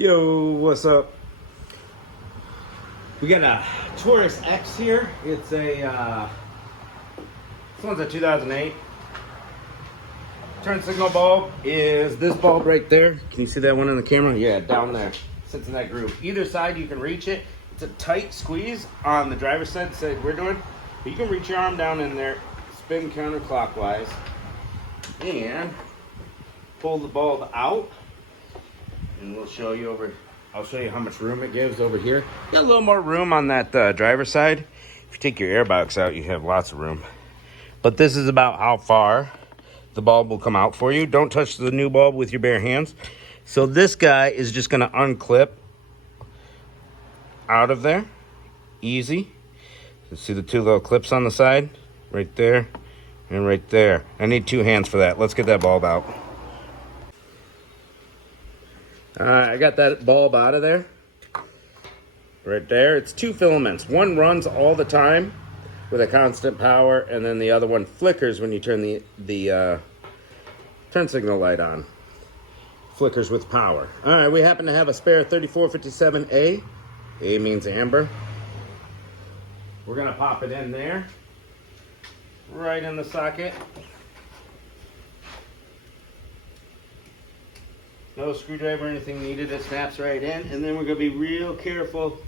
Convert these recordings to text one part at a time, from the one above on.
Yo, what's up? We got a Taurus X here. It's a, this one's a 2008. Turn signal bulb is this bulb right there. Can you see that one in the camera? Yeah, down there. Sits in that groove. Either side you can reach it. It's a tight squeeze on the driver's side we're doing. But you can reach your arm down in there, spin counterclockwise, and pull the bulb out. And we'll show you I'll show you how much room it gives over here. Got a little more room on that driver's side. If you take your airbox out, you have lots of room. But this is about how far the bulb will come out for you. Don't touch the new bulb with your bare hands. So this guy is just gonna unclip out of there. Easy. You see the two little clips on the side? Right there and right there. I need two hands for that. Let's get that bulb out. I got that bulb out of there. Right there. It's two filaments. One runs all the time with a constant power, and then the other one flickers when you turn the turn signal light on. Flickers with power. All right, we happen to have a spare 3457A. A means amber. We're gonna pop it in there, right in the socket. No screwdriver or anything needed, it snaps right in. And then we're gonna be real careful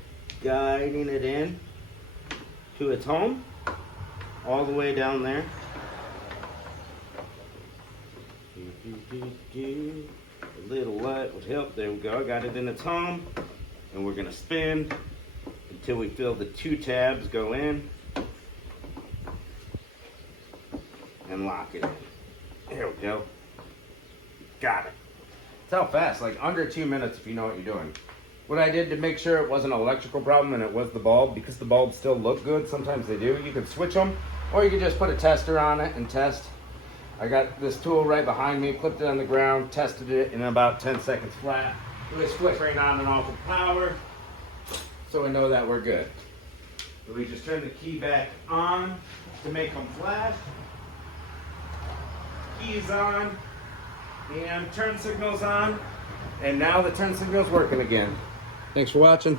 guiding it in to its home, all the way down there. A little light would help. There we go, I got it in its home. And we're gonna spin until we feel the two tabs go in and lock it in. There we go. Got it. How fast, like under 2 minutes if you know what you're doing. What I did to make sure it wasn't an electrical problem and it was the bulb, because the bulbs still look good, sometimes they do, you can switch them, or you can just put a tester on it and test. I got this tool right behind me, clipped it on the ground, tested it in about 10 seconds flat. It was flickering on and off with power, so we know that we're good. So we just turn the key back on to make them flash. Keys on. And turn signal's on, and now the turn signal's working again. Thanks for watching.